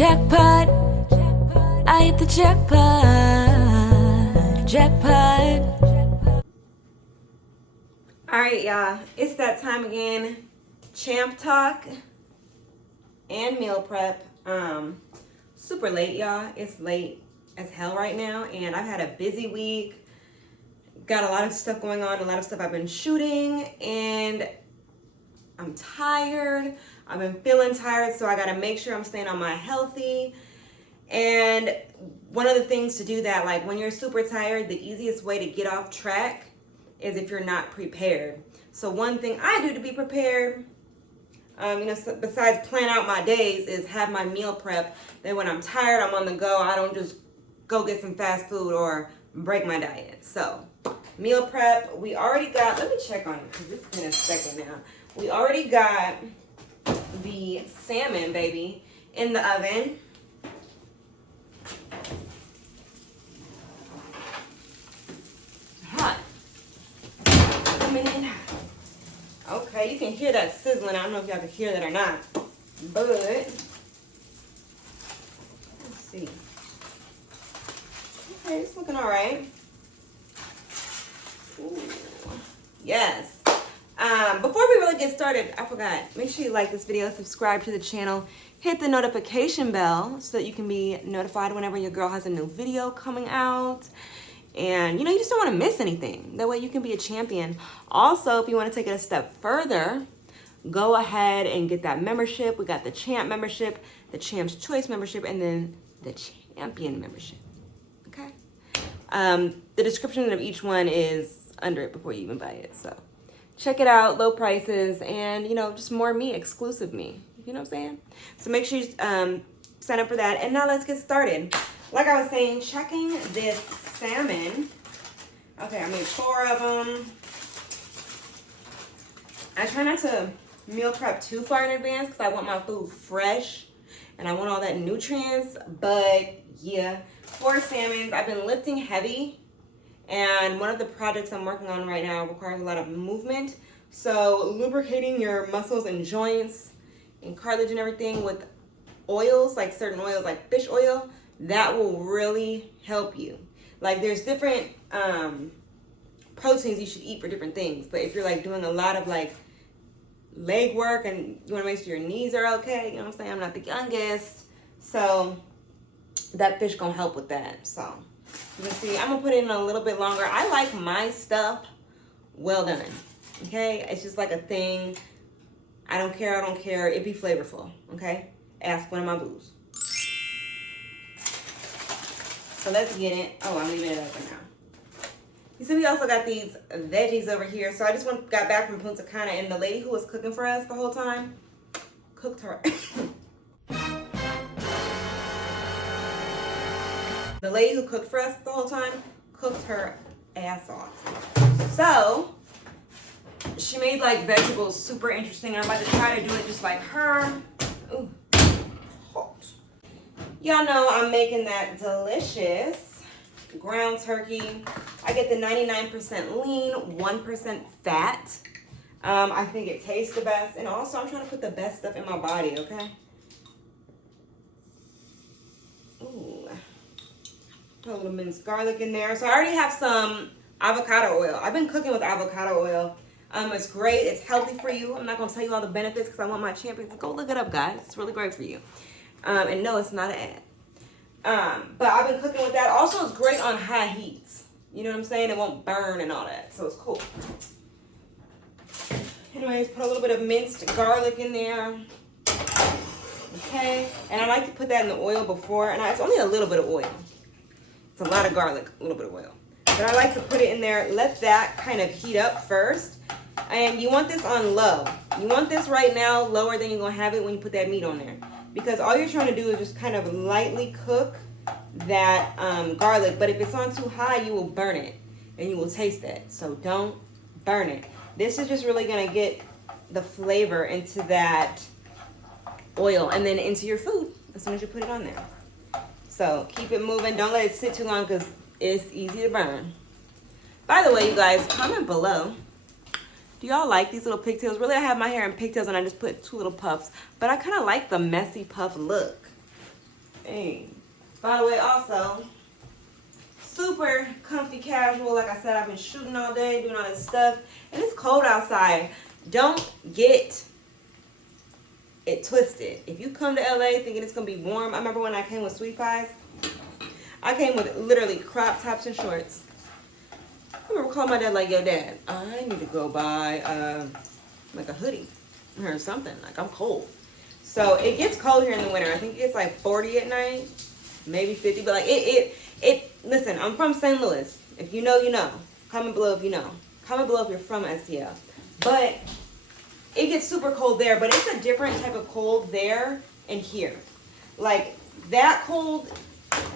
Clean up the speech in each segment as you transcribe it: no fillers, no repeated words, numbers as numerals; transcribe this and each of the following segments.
Jackpot, I hit the jackpot, jackpot. All right, y'all, it's that time again. Champ talk and meal prep. Super late, y'all. It's late as hell right now, and I've had a busy week. Got a lot of stuff going on, a lot of stuff I've been shooting, and I'm tired. I've been feeling tired, so I gotta make sure I'm staying on my healthy. And one of the things to do that, like when you're super tired, the easiest way to get off track is if you're not prepared. So one thing I do to be prepared, besides plan out my days, is have my meal prep. Then when I'm tired, I'm on the go. I don't just go get some fast food or break my diet. So meal prep, we already got, let me check on it because it's been a second now. We already got the salmon, baby, in the oven. Hot. Coming in hot. Okay, you can hear that sizzling. I don't know if y'all can hear that or not. But, let's see. Okay, it's looking all right. Ooh, yes. Before we really get started, I forgot, make sure you like this video, subscribe to the channel, hit the notification bell so that you can be notified whenever your girl has a new video coming out. And you just don't want to miss anything. That way you can be a champion. Also, if you want to take it a step further, go ahead and get that membership. We got the Champ membership, the Champ's Choice membership, and then the Champion membership. Okay? The description of each one is under it before you even buy it. So check it out, low prices, and just more me, exclusive me. You know what I'm saying? So make sure you sign up for that. And now let's get started. Like I was saying, checking this salmon. Okay, I made 4 of them. I try not to meal prep too far in advance because I want my food fresh and I want all that nutrients. But yeah, 4 salmons. I've been lifting heavy. And one of the projects I'm working on right now requires a lot of movement. So lubricating your muscles and joints and cartilage and everything with oils, like certain oils, like fish oil, that will really help you. Like there's different proteins you should eat for different things. But if you're like doing a lot of like leg work and you want to make sure your knees are okay, you know what I'm saying? I'm not the youngest. So that fish gonna help with that. So you can see, I'm gonna put it in a little bit longer. I like my stuff well done, okay? It's just like a thing. I don't care. It be flavorful, okay? Ask one of my boos. So let's get it. Oh, I'm leaving it open now. You see, we also got these veggies over here. So I just got back from Punta Cana, and the lady who was cooking for us the whole time cooked her. The lady who cooked for us the whole time cooked her ass off. So she made like vegetables super interesting. I'm about to try to do it just like her. Ooh, hot. Y'all know I'm making that delicious ground turkey. I get the 99% lean, 1% fat. I think it tastes the best. And also I'm trying to put the best stuff in my body, okay? Ooh. Put a little minced garlic in there. So I already have some avocado oil. I've been cooking with avocado oil. It's great. It's healthy for you. I'm not going to tell you all the benefits because I want my champions to go look it up, guys. It's really great for you. And no, it's not an ad. But I've been cooking with that. Also, it's great on high heats. You know what I'm saying? It won't burn and all that. So it's cool. Anyways, put a little bit of minced garlic in there. Okay. And I like to put that in the oil before. And it's only a little bit of oil. It's a lot of garlic, a little bit of oil. But I like to put it in there, let that kind of heat up first. And you want this on low. You want this right now lower than you're going to have it when you put that meat on there. Because all you're trying to do is just kind of lightly cook that garlic. But if it's on too high, you will burn it. And you will taste it. So don't burn it. This is just really going to get the flavor into that oil and then into your food as soon as you put it on there. So keep it moving. Don't let it sit too long because it's easy to burn. By the way, you guys, comment below. Do y'all like these little pigtails? Really, I have my hair in pigtails and I just put 2 little puffs. But I kind of like the messy puff look. Hey. By the way, also, super comfy casual. Like I said, I've been shooting all day, doing all this stuff, and it's cold outside. Don't get it twisted. If you come to LA thinking it's gonna be warm, I remember when I came with Sweet Pies, I came with literally crop tops and shorts. I remember calling my dad like, yo dad, I need to go buy like a hoodie or something. Like, I'm cold. So it gets cold here in the winter. I think it's like 40 at night, maybe 50, but like listen, I'm from St. Louis. If you know, you know. Comment below if you know. Comment below if you're from STL. But it gets super cold there, but it's a different type of cold there and here. Like, that cold,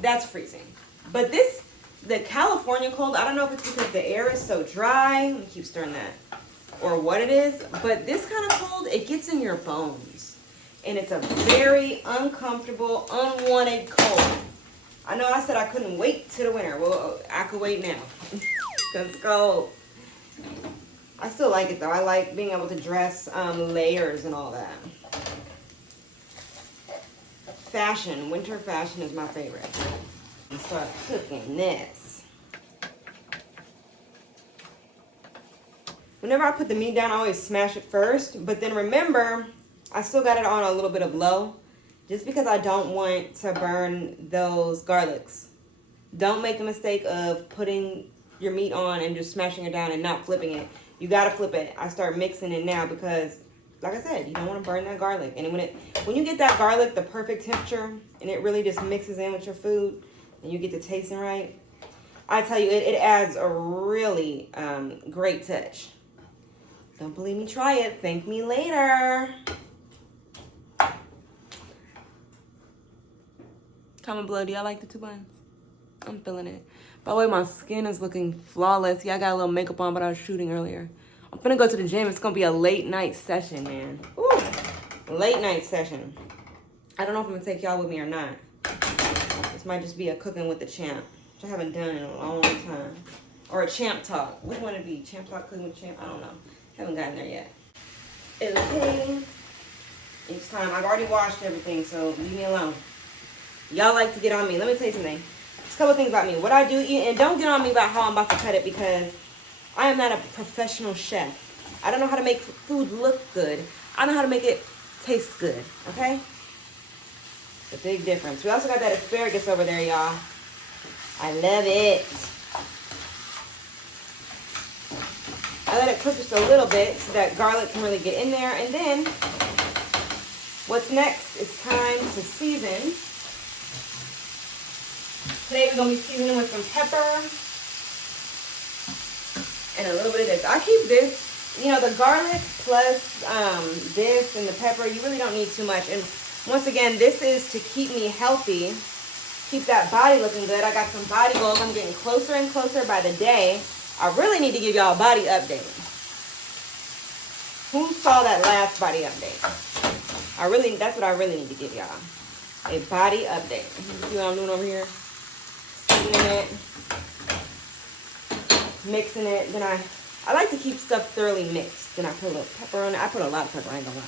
that's freezing. But the California cold, I don't know if it's because the air is so dry. Let me keep stirring that. Or what it is. But this kind of cold, it gets in your bones. And it's a very uncomfortable, unwanted cold. I know I said I couldn't wait till the winter. Well, I could wait now. Because it's cold. I still like it though. I like being able to dress layers and all that. Fashion, winter fashion is my favorite. Let's start cooking this. Whenever I put the meat down, I always smash it first. But then remember, I still got it on a little bit of low. Just because I don't want to burn those garlics. Don't make the mistake of putting your meat on and just smashing it down and not flipping it. You gotta flip it. I start mixing it now because, like I said, you don't want to burn that garlic. And when you get that garlic the perfect temperature and it really just mixes in with your food and you get the tasting right, I tell you, it adds a really great touch. Don't believe me? Try it. Thank me later. Comment below. Do y'all like the 2 buns? I'm feeling it. By the way, my skin is looking flawless. Yeah, I got a little makeup on, but I was shooting earlier. I'm gonna go to the gym. It's gonna be a late night session, man. Ooh, late night session. I don't know if I'm gonna take y'all with me or not. This might just be a cooking with the champ, which I haven't done in a long time. Or a champ talk. Which one would it be? Champ talk, cooking with champ? I don't know. Haven't gotten there yet. Okay. It's time. I've already washed everything, so leave me alone. Y'all like to get on me. Let me tell you something. There's a couple things about me. What I do eat, and don't get on me about how I'm about to cut it because I am not a professional chef. I don't know how to make food look good. I know how to make it taste good, okay? It's a big difference. We also got that asparagus over there, y'all. I love it. I let it cook just a little bit so that garlic can really get in there. And then, what's next? It's time to season. Today we're going to be seasoning with some pepper and a little bit of this. I keep this, you know, the garlic plus this and the pepper, you really don't need too much. And once again, this is to keep me healthy, keep that body looking good. I got some body goals. I'm getting closer and closer by the day. I really need to give y'all a body update. Who saw that last body update? That's what I really need to give y'all. A body update. You see what I'm doing over here? Seasoning it, mixing it. Then I like to keep stuff thoroughly mixed. Then I put a little pepper on it. I put a lot of pepper, I ain't gonna lie.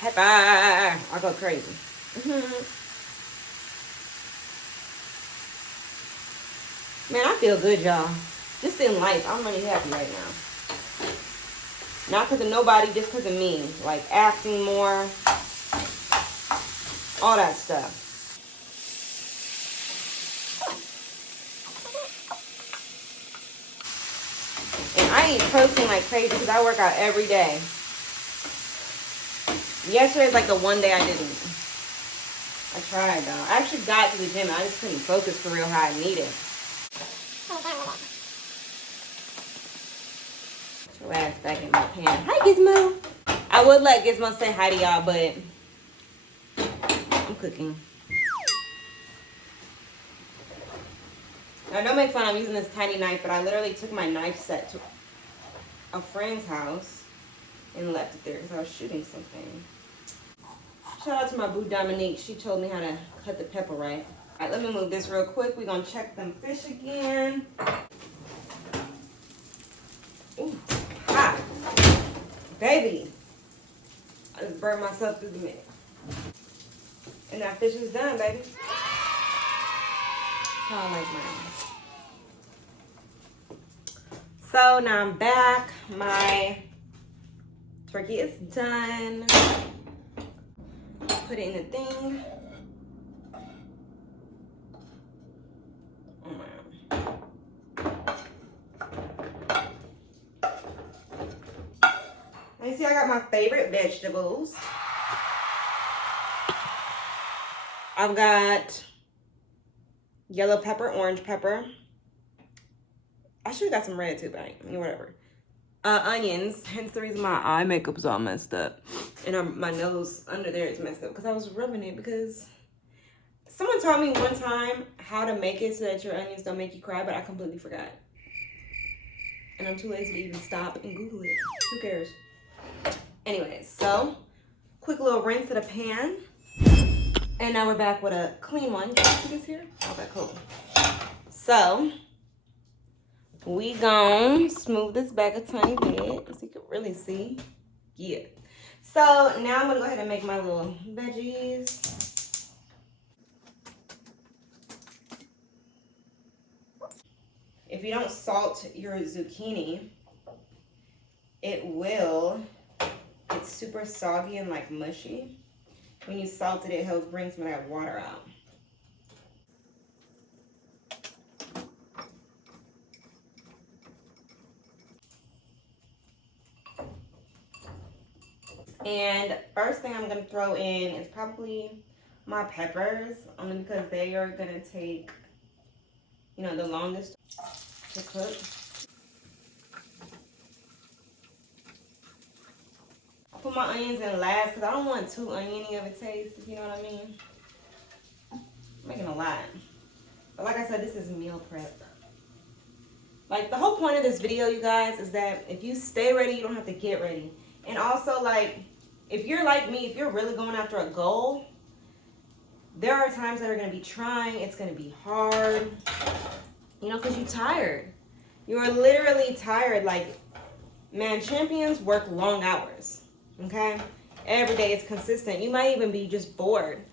Pepper! I go crazy. Man, I feel good, y'all. Just in life, I'm really happy right now. Not because of nobody, just because of me. Like acting more, all that stuff. And I eat protein like crazy because I work out every day. Yesterday was like the one day I didn't. I tried though. I actually got to the gym and I just couldn't focus for real how I needed. Put your ass back in my pan. Hi Gizmo. I would let Gizmo say hi to y'all, but I'm cooking. Now don't make fun, I'm using this tiny knife, but I literally took my knife set to a friend's house and left it there because I was shooting something. Shout out to my boo Dominique. She told me how to cut the pepper right. All right, let me move this real quick. We're going to check them fish again. Ooh, hot. Baby. I just burned myself through the middle. And that fish is done, baby. how I like mine. So now I'm back. My turkey is done. Put it in the thing. Oh my. Let me see, I got my favorite vegetables. I've got yellow pepper, orange pepper. I should have got some red too, but I mean, whatever. Onions, hence the reason my eye makeup's all messed up. And my nose under there is messed up because I was rubbing it because someone taught me one time how to make it so that your onions don't make you cry, but I completely forgot. And I'm too lazy to even stop and Google it. Who cares? Anyways, so quick little rinse of the pan. And now we're back with a clean one. Can you see this here? Okay, cool. So we gon' smooth this back a tiny bit so you can really see. Yeah. So now I'm gonna go ahead and make my little veggies. If you don't salt your zucchini, it will get super soggy and like mushy. When you salt it, it helps bring some of that water out. And first thing I'm gonna throw in is probably my peppers, only because they are gonna take, you know, the longest to cook. I'll put my onions in last because I don't want too oniony of a taste, if you know what I mean. I'm making a lot. But like I said, this is meal prep. Like, the whole point of this video, you guys, is that if you stay ready, you don't have to get ready. And also, like, if you're like me, if you're really going after a goal, there are times that are going to be trying. It's going to be hard, you know, because you're tired. You are literally tired. Like, man, champions work long hours, okay? Every day it's consistent. You might even be just bored.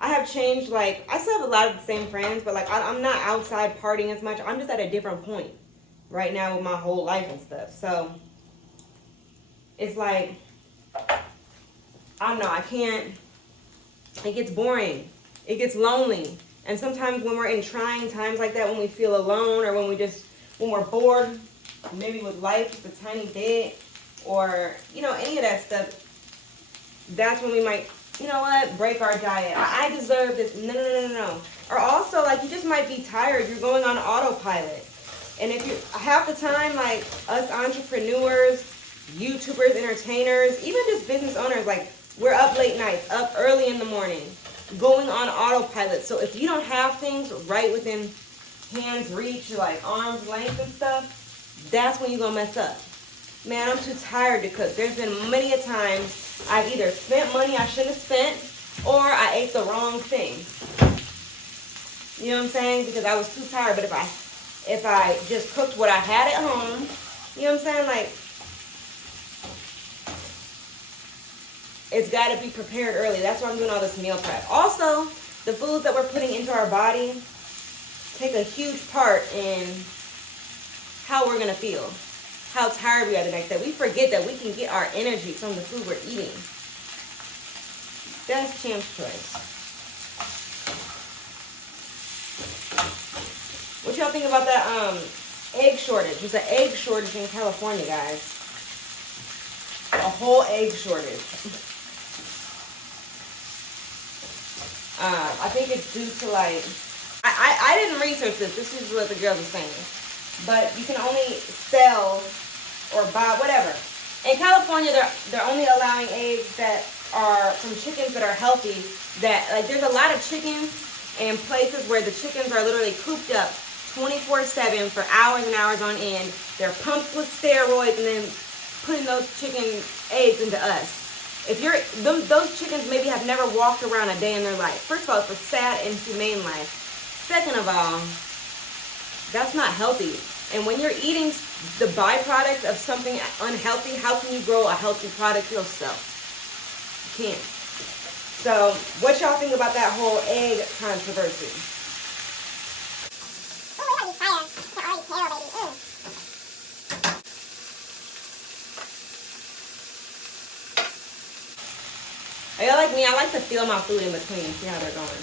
I have changed, like, I still have a lot of the same friends, but, like, I'm not outside partying as much. I'm just at a different point right now with my whole life and stuff. So it's like, I don't know, I can't, it gets boring. It gets lonely. And sometimes when we're in trying times like that, when we feel alone or when we're bored, maybe with life just a tiny bit, or, you know, any of that stuff, that's when we might, you know what, break our diet. I deserve this. No. Or also, like, you just might be tired. You're going on autopilot. And if you, half the time, like, us entrepreneurs, YouTubers, entertainers, even just business owners, like, we're up late nights, up early in the morning, going on autopilot. So if you don't have things right within hand's reach, like arm's length and stuff, that's when you're going to mess up. Man, I'm too tired to cook. There's been many a times I've either spent money I shouldn't have spent, or I ate the wrong thing. You know what I'm saying? Because I was too tired. But if I just cooked what I had at home, you know what I'm saying? Like, it's got to be prepared early. That's why I'm doing all this meal prep. Also, the foods that we're putting into our body take a huge part in how we're going to feel, how tired we are the next day. We forget that we can get our energy from the food we're eating. That's Champ's choice. What y'all think about that egg shortage? There's an egg shortage in California, guys. A whole egg shortage. I think it's due to, like, I didn't research this. This is what the girls are saying. But you can only sell or buy, whatever. In California, they're only allowing eggs that are from chickens that are healthy. That, like, there's a lot of chickens in places where the chickens are literally cooped up 24/7 for hours and hours on end. They're pumped with steroids and then putting those chicken eggs into us. If those chickens maybe have never walked around a day in their life. First of all, it's a sad and humane life. Second of all, that's not healthy. And when you're eating the byproduct of something unhealthy, how can you grow a healthy product yourself? You can't. So, what y'all think about that whole egg controversy? mean, I like to feel my food in between, see how they're going.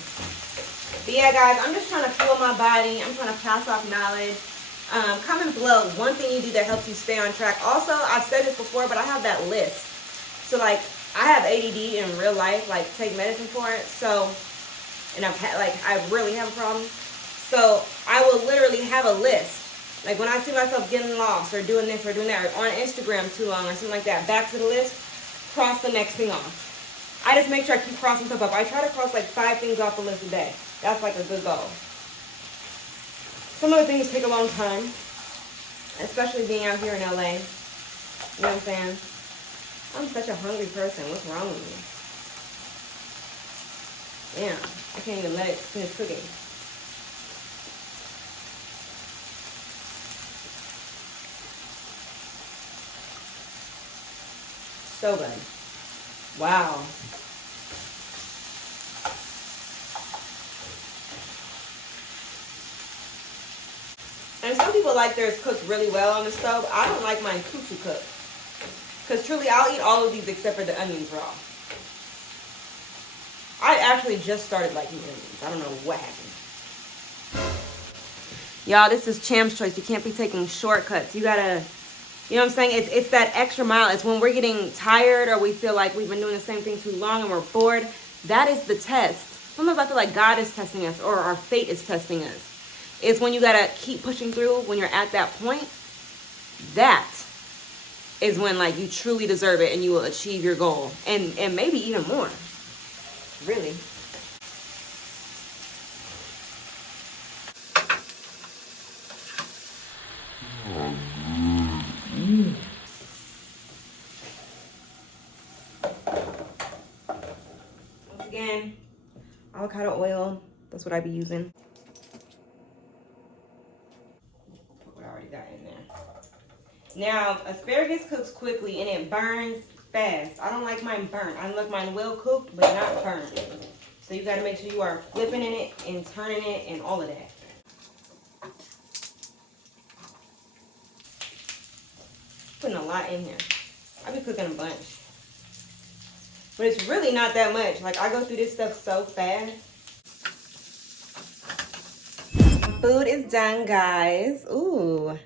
But yeah, guys, I'm just trying to fuel my body. I'm trying to pass off knowledge. Comment below one thing you do that helps you stay on track. Also, I've said this before, but I have that list. So, like, I have ADD in real life, like, take medicine for it. So, and I really have a problem. So, I will literally have a list. Like, when I see myself getting lost or doing this or doing that, or on Instagram too long or something like that, back to the list, cross the next thing off. I just make sure I keep crossing stuff up. I try to cross like 5 things off the list a day. That's like a good goal. Some of the things take a long time, especially being out here in LA. You know what I'm saying? I'm such a hungry person. What's wrong with me? Damn, I can't even let it finish cooking. So good. Wow. And some people like theirs cooked really well on the stove. I don't like mine too cooked. Because truly, I'll eat all of these except for the onions raw. I actually just started liking onions. I don't know what happened. Y'all, this is Champ's Choice. You can't be taking shortcuts. You gotta, you know what I'm saying? It's that extra mile. It's when we're getting tired or we feel like we've been doing the same thing too long and we're bored. That is the test. Sometimes I feel like God is testing us or our fate is testing us. It's when you gotta keep pushing through when you're at that point. That is when like you truly deserve it and you will achieve your goal. And maybe even more. Really. Once again, avocado oil. That's what I be using. What I already got in there. Now, asparagus cooks quickly and it burns fast. I don't like mine burnt. I like mine well cooked, but not burnt. So you gotta make sure you are flipping in it and turning it and all of that. Putting a lot in here. I be cooking a bunch. But it's really not that much. Like, I go through this stuff so fast. Food is done, guys. Ooh.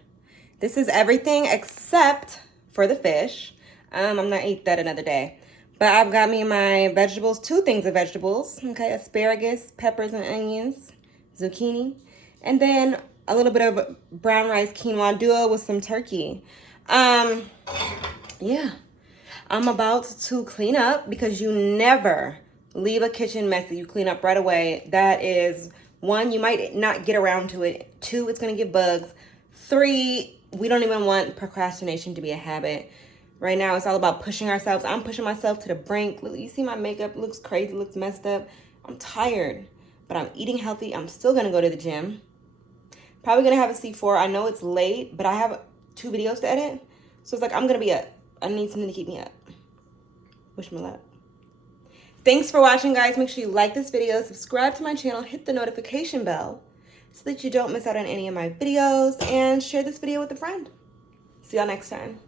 This is everything except for the fish. I'm not eat that another day. But I've got me my vegetables, 2 things of vegetables. Okay, asparagus, peppers and onions, zucchini. And then a little bit of brown rice quinoa duo with some turkey. Yeah. I'm about to clean up because you never leave a kitchen messy. You clean up right away. That is 1, you might not get around to it. 2, it's gonna get bugs. 3, we don't even want procrastination to be a habit. Right now, it's all about pushing ourselves. I'm pushing myself to the brink. Look, you see my makeup looks crazy, looks messed up. I'm tired, but I'm eating healthy. I'm still gonna go to the gym. Probably gonna have a C4. I know it's late, but I have 2 videos to edit. So it's like, I'm gonna be up. I need something to keep me up. Wish me luck. Thanks for watching, guys. Make sure you like this video, subscribe to my channel, hit the notification bell so that you don't miss out on any of my videos, and share this video with a friend. See y'all next time.